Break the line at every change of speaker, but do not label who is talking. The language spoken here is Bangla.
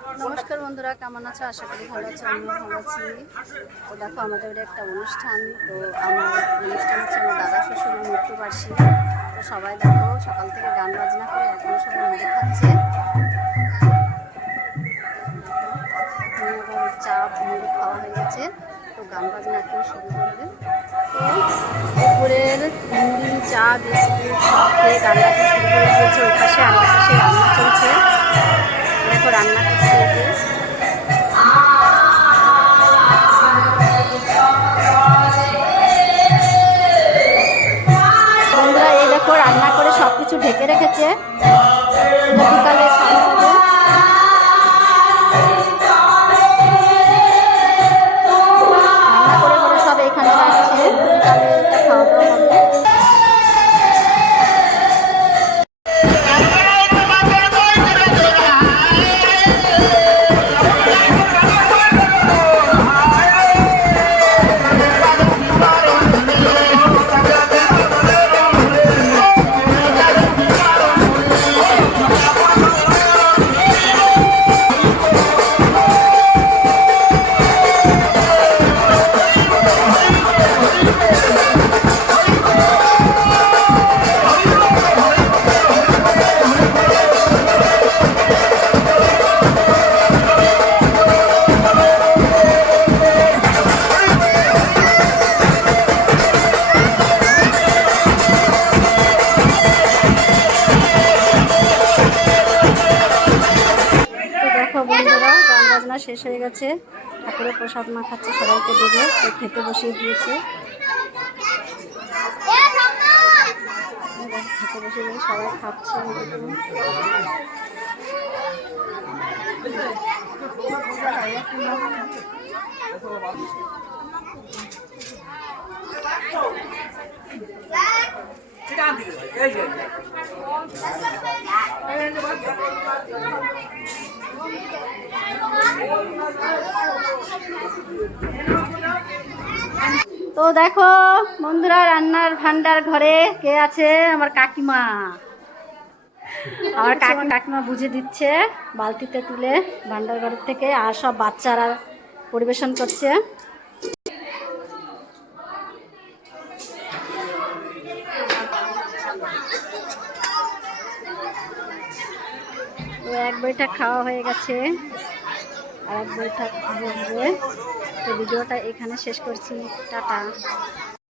নমস্কার বন্ধুরা, কেমন আছো? আশা করি ভালো আছো, আমিও ভালো আছি। তো দেখো, আমাদের একটা অনুষ্ঠান, তো আমার অনুষ্ঠান হচ্ছে আমার দাদা শ্বশুরের মৃত্যুবার্ষিকী। তো সবাই দেখো, সকাল থেকে গান বাজনা করে এখন সবাই মুড়ি খাচ্ছে। চা, মুড়ি খাওয়া হয়ে গেছে। তো গান বাজনা এখন শুরু করবে। তো দুপুরের মুড়ি, চা, বিস্কুট সব খেয়ে গান বাজনা শুরু করে দিয়েছে ওই পাশে আমার পাশে রান্না চলছে। দেখো রান্না রান্না করে সবকিছু ঢেকে রেখেছে। বাজনা শেষ হয়ে গেছে। ঠাকুরের প্রসাদ মা খাচ্ছে সবাইকে দেবে খেতে বসিয়ে দিয়েছে। খেতে বসিয়ে দিয়েছে, সবাই খাচ্ছে। তো দেখো, বন্ধুরা, রান্নার ভান্ডার ঘরে কে আছে? আমার কাকিমা। আমার কাকি, কাকিমা বুঝে দিচ্ছে বালতিতে তুলে ভান্ডার ঘরের থেকে, আর সব বাচ্চারা পরিবেশন করছে। এক বইটা খাওয়া হয়ে গেছে। আর এক বৈঠক বসবে তো ভিডিওটা এখানে শেষ করছি। টাটা।